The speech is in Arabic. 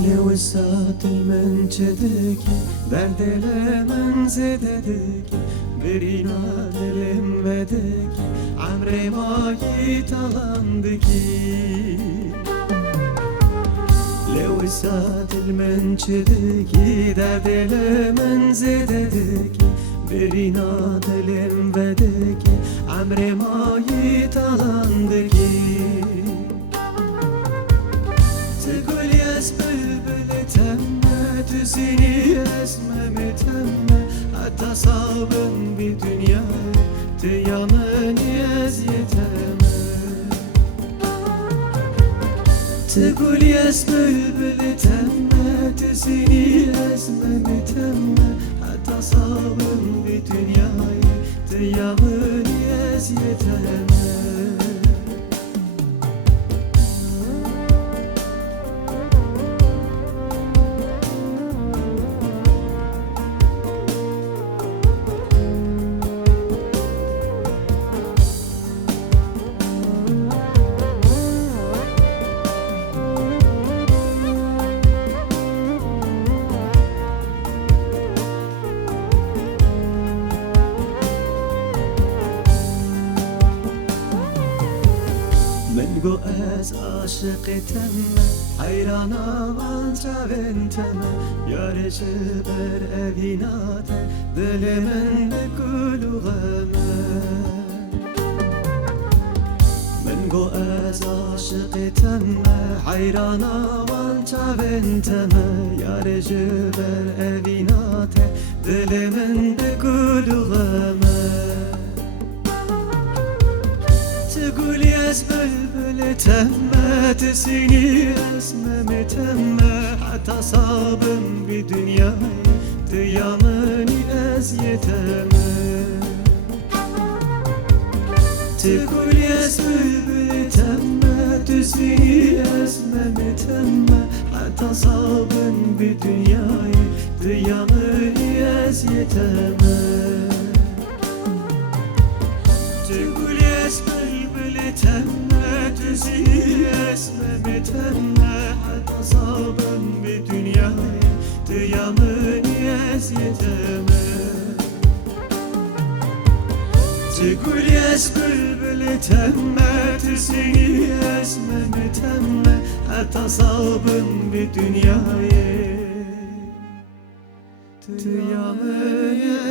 لو السات المنشدك دردل من زددك برينا دلم بدك عمري ما يتغندك لو السات المنشدك دردل من زددك برينا دلم بدك عمري ما يتغندك تقول يا بلبل تمه تسيني اسمه تمه حتى صابن بدنيا تيامني ازيتمه تقول يا بلبل تمه تسيني اسمه تمه حتى صابن بدنيا تيامني ازيتمه من قوس عاشق تمه حيرانا وانت بنتمه يا رجبر أبيناته دل من بكل غمه من قوس عاشق تمه حيرانا وانت بنتمه يا رجبر أبيناته دل من بكل غمه تقول يا بلبل تمه تسيني اسمه تمه حتى صابن بدنياي تيامني ازيتمه تقول يا بلبل تمه تسيني اسمه تمه حتى صابن بدنياي تيامني ازيتمه تقول يا بلبل تمه تسيني اسمه تمه حتى صابن بدنياي تيامني ازيتمه تقول يا بلبل تمه تسيني اسمه تمه حتى صابن بدنياي تيامني